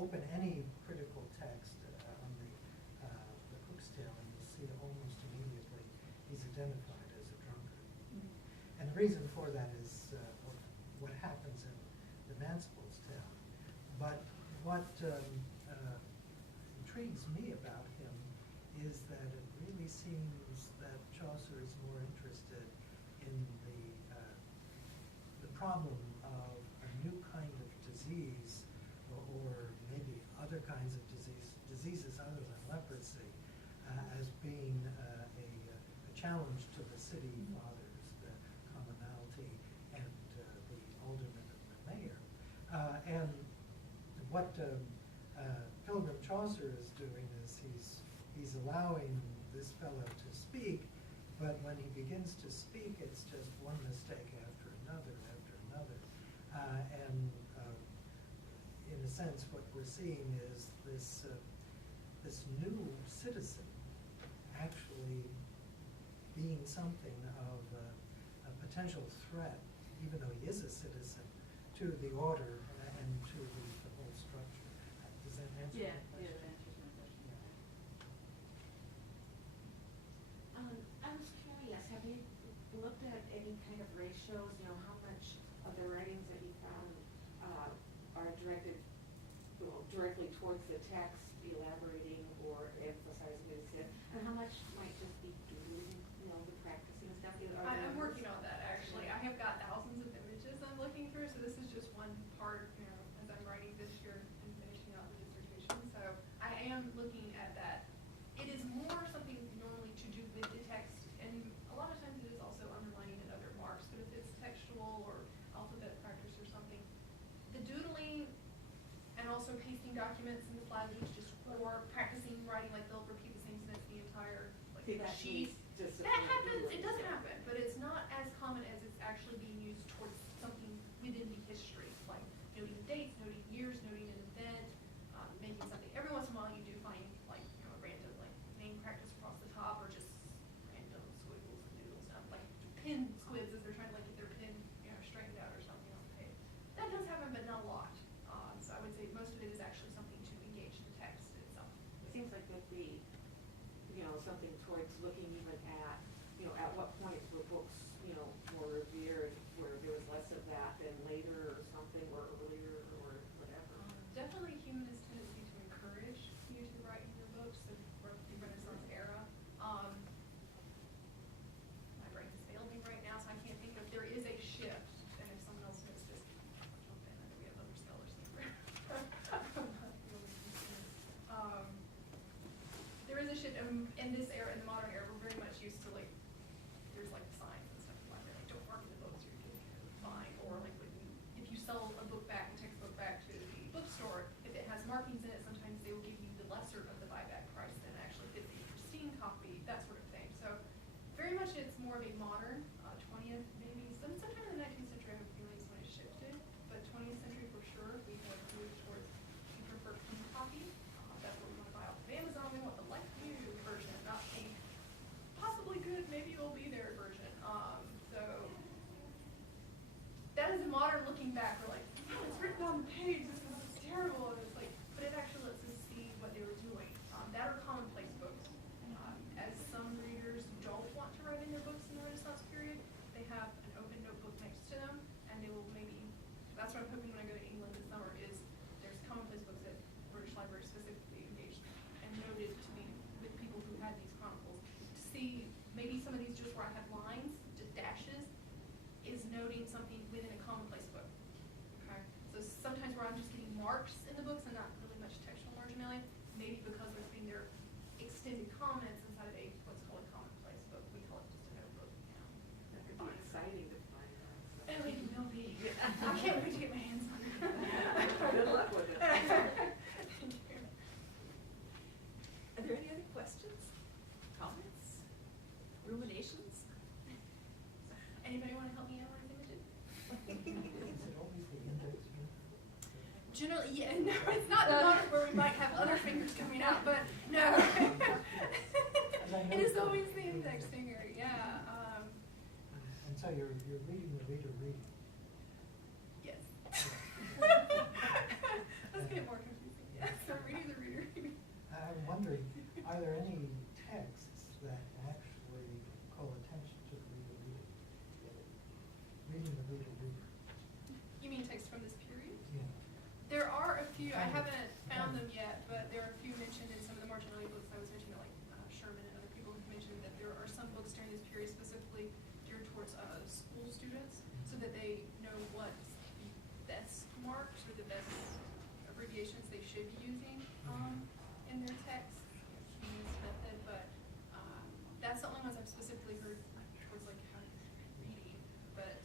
open any critical text on the Cook's Tale, and you'll see almost immediately he's identified as a drunkard. And the reason for that is what happens in the Mansfield's Tale. But what intrigues me about him is that it really seems that Chaucer is more interested in the problem of a new kind of disease, or maybe other kinds of diseases other than leprosy, as being a challenge to the city fathers, the commonalty, and the aldermen and the mayor. And what Pilgrim Chaucer is doing is he's allowing this fellow to speak, but when he begins to speak, it's just one mistake after another. And in a sense, what we're seeing is this new citizen actually being something of a potential threat, even though he is a citizen, to the order and to the whole structure. Does that answer your question? Yeah, that answers my question. I was curious, have you looked at any kind of ratios, how much of the writings that you found are directed directly towards the text, elaborating or emphasizing it instead, and how much might just be doing, the practicing stuff? I'm working on that, actually. I have got thousands of images I'm looking through, so this is just one part, as I'm writing this year and finishing out the dissertation. So I am looking at that. It is more something normally to do with the text, and a lot of times it is also underlining in other marks, but if it's textual or alphabet practice or something, the doodling and also pasting documents in the slides just for practicing writing, like they'll repeat the same sentence the entire sheet. That happens, it does happen, but it's not as common as it's actually being used towards something within the history, like noting dates, noting years, noting an event, making something. Every once in a while you do find a random name practice across the top, or just random squiggles and doodle stuff, like pin squibs as they're trying to get their pin straightened out or something on the page. That does happen, but not a lot. So I would say most of it is actually something to engage the text itself. It seems like there'd be, something towards looking even at, at what point were books, more revered, where there was less of that than later or something, or earlier or whatever. Definitely humanist tendency to encourage you to write in your books, the Renaissance era. My brain is failing me right now, so I can't think of. There is a shift, and if someone else knows, just jump in. I know we have other scholars somewhere. There is a shift in this era, in the modern era. We're very much used to there's signs and stuff like that. Don't mark the books, you're getting fine. Or if you sell a book back, a textbook back to the bookstore, if it has markings in it, sometimes they will give you the lesser of the buyback price than actually fits the pristine copy, that sort of thing. So very much it's more of a modern 20th, maybe sometime in the 19th century. I have a feeling is when it shifted, but 20th century for sure we have moved towards we prefer clean copy. That's what we want to buy off of Amazon. We want the like new version, not a possibly good, maybe it'll be there version. So that is a modern looking back. We're like, oh, it's written on the page. This is terrible. And it's but it actually lets us see what they were doing. That are commonplace books. As some readers don't want to write in their books in the Renaissance period, they have an open notebook next to them, and they will maybe. That's what I'm hoping when I go to England this summer is there's commonplace books that British Library specifically engaged and noted to be with people who had these chronicles to see maybe some of these just where I have lines, just dashes, is noting something within a commonplace book. Okay, so sometimes where I'm just getting marks in the books and not really much textual marginalia, maybe because there's been their extended comments inside of a what's called a commonplace book. We call it just a notebook now. That could be exciting to find out. Oh, it will be. I can't wait to get my hands on it. Good luck with it. Thank you. Are there any other questions, comments, ruminations? Anybody want to help me out with images? Is it always the index finger? Generally, yeah, no, it's not the moment where we might have other fingers coming out, but no. It is always the index finger, yeah. And so you're reading the reader reading. Yes. Let's get more confusing. few, I Kind of- haven't found kind them of. yet, but there are a few mentioned in some of the Marginalia books I was mentioning, like Sherman and other people have mentioned that there are some books during this period specifically geared towards school students, so that they know what the best marks or the best abbreviations they should be using in their text in this method. But that's the only ones I've specifically heard towards like how reading. But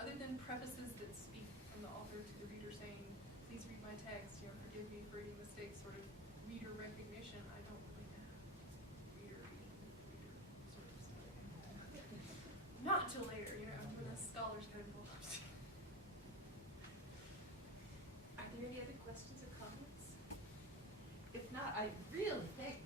other than prefaces that speak from the author to the reader saying, please read my text, forgive me for any mistakes, sort of reader recognition, I don't really have reader sort of stuff. Not till later, when the scholars get involved. Are there any other questions or comments? If not, I really thank